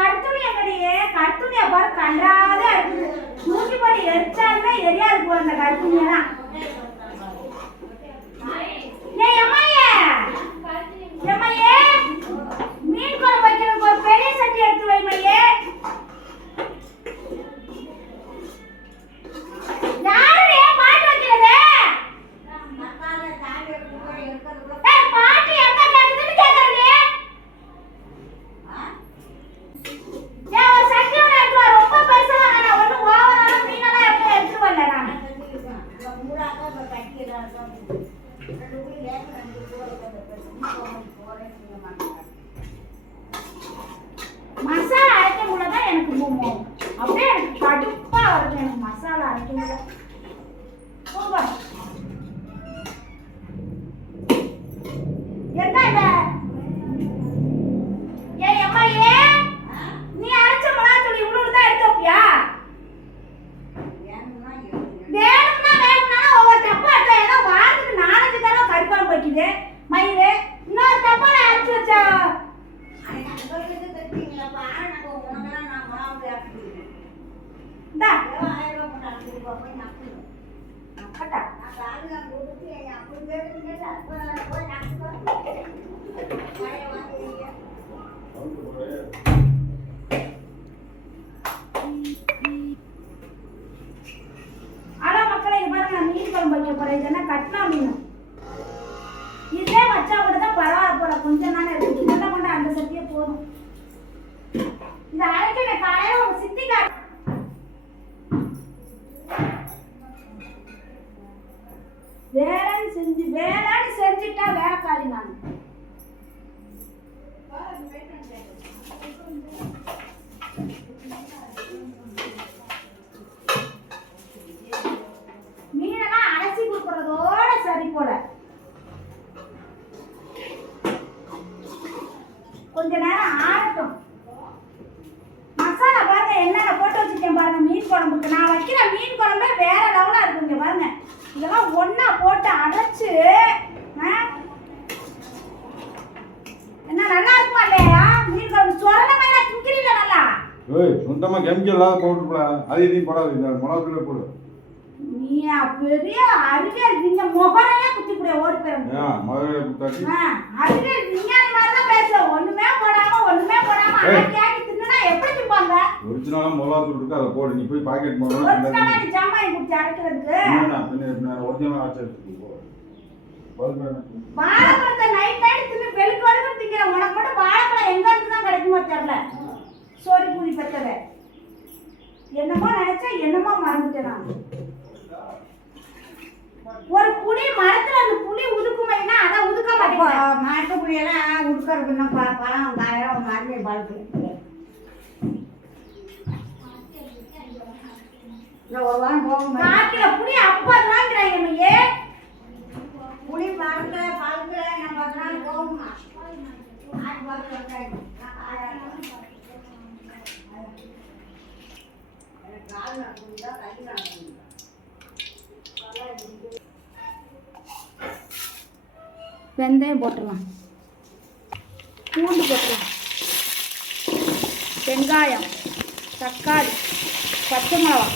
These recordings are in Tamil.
கருத்துணி எங்கடியே கருத்துணியை பாரு கண்டாத இருக்குது தூக்கி போட்டு எரிச்சாலுமே எரியாது போ அந்த கருத்துணியெல்லாம். மசாலா அரைக்கும் போது தான் எனக்கு மோமோ அப்படியே எனக்கு கடுப்பா வருது எனக்கு மசாலா அரைக்கும் கட்டினா மீன். இதே வச்சா கூட தான் பரவாயில்ல போல கொஞ்சம் தானே இருக்கு. செஞ்சுட்டா வேலைக்காரி நான். மீனெல்லாம் அலசி கொடுக்கறதோட சரி போல. கொஞ்ச நேரம் ஆறட்டும். மசாலா பாருங்க என்னென்ன போட்டு வச்சிருக்கேன் பாருங்க மீன் குழம்புக்கு. நான் வைக்கிற மீன் குழம்பே வேற லெவலா இருக்குங்க பாருங்க. இதெல்லாம் ஒன்றா போட்டு அடைச்சு ஆ? என்ன நல்லா இருக்குமா இல்லையா மீன் குழம்பு சொரண மாதிரி திங்கிறீங்களா நல்லா ஏய் சொந்தமாக கெமிக்கல் இல்லாத போட்டுக்கூடா அது இதையும் போடாது இந்த மிளகாத்தூளே போடு. நீ பெரிய அறிவியல் நீங்க முகரையே குத்தி கூட ஓடி கொடுத்தாச்சு ஆ, அறிவியல் விஞ்ஞானி மாதிரி தான் பேசுற ஒண்ணுமே போடாம ஒண்ணுமே போடாம. ஆக்கி ஆக்கி தின்னுனா எப்படி திப்பாங்க ஒரிஜினலாக மிளகாத்தூள் இருக்கு அதை போடு. நீ போய் பாக்கெட் மிளகா நாளா நீ ஜாமான் குடிச்சு அரைக்கிறதுக்கு? ஒரிஜினல் என்ன? வாழைப்பழத்தை நைட் நைட் தின்னு வெளுக்கு வெளுக்கு திங்கிற உனக்கு மட்டும் வாழைப்பழம் எங்க இருந்து தான் கிடைக்குமோ தெரியல. சோறு பூரி பெத்தத என்னமோ நினைச்சா என்னமோ மறந்துட்டேன் நான். ஒரு புளி மரத்துல அந்த புளி உதுக்குமைனா அதை உதுக்க மாட்டேன் நாட்டு புளியெல்லாம் உடுக்கிறதுன்னா பழம் காயம் மருந்து இந்த ஒரு வாரம் போகும் காட்டுல புளி ஐம்பது ரூபாங்கிறாங்க மையே புளி பழுக்க பழுக்க நம்ம போகுமா? வெந்தயம் போட்டுடலாம் பூண்டு போட்டுடலாம் வெங்காயம் தக்காளி பச்சை மிளகா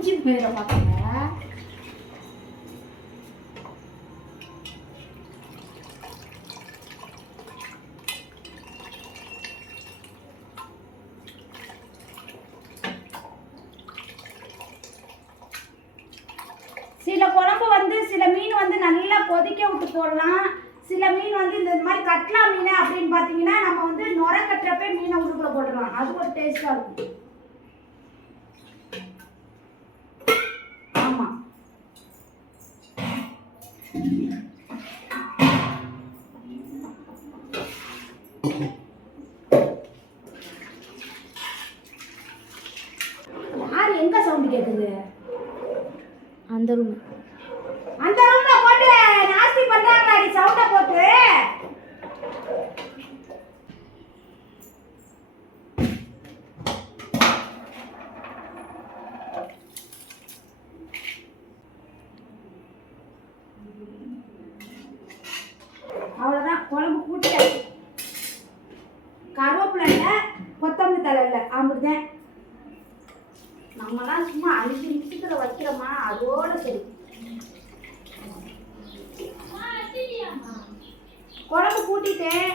அப்புறம் மூஞ்சி போயிட பார்த்தாங்க சில குழம்பு வந்து சில மீன் வந்து நல்லா கொதிக்க விட்டு போடலாம். சில மீன் வந்து இந்த மாதிரி கட்லா மீன் அப்படின்னு பார்த்தீங்கன்னா நம்ம வந்து நுர கட்டுறப்ப மீனை உருக்குள்ள போட்டுடலாம். அது ஒரு டேஸ்டாக இருக்கும். கேட்குது அந்த ரூம் அந்த ரூம்ல போட்டு நாஸ்தி பண்றாங்களா நீ சவுண்ட போட்டு. அவ்வளோதான் குழம்பு கூட்டியாச்சு. கருவேப்பிலை இல்லை கொத்தமல்லி தலை இல்லை. அப்படிதான் நம்மலாம் சும்மா அஞ்சு நிமிஷத்துல வைக்கிறோமா அதோட சரி. குழம்பு கூட்டிட்டேன்.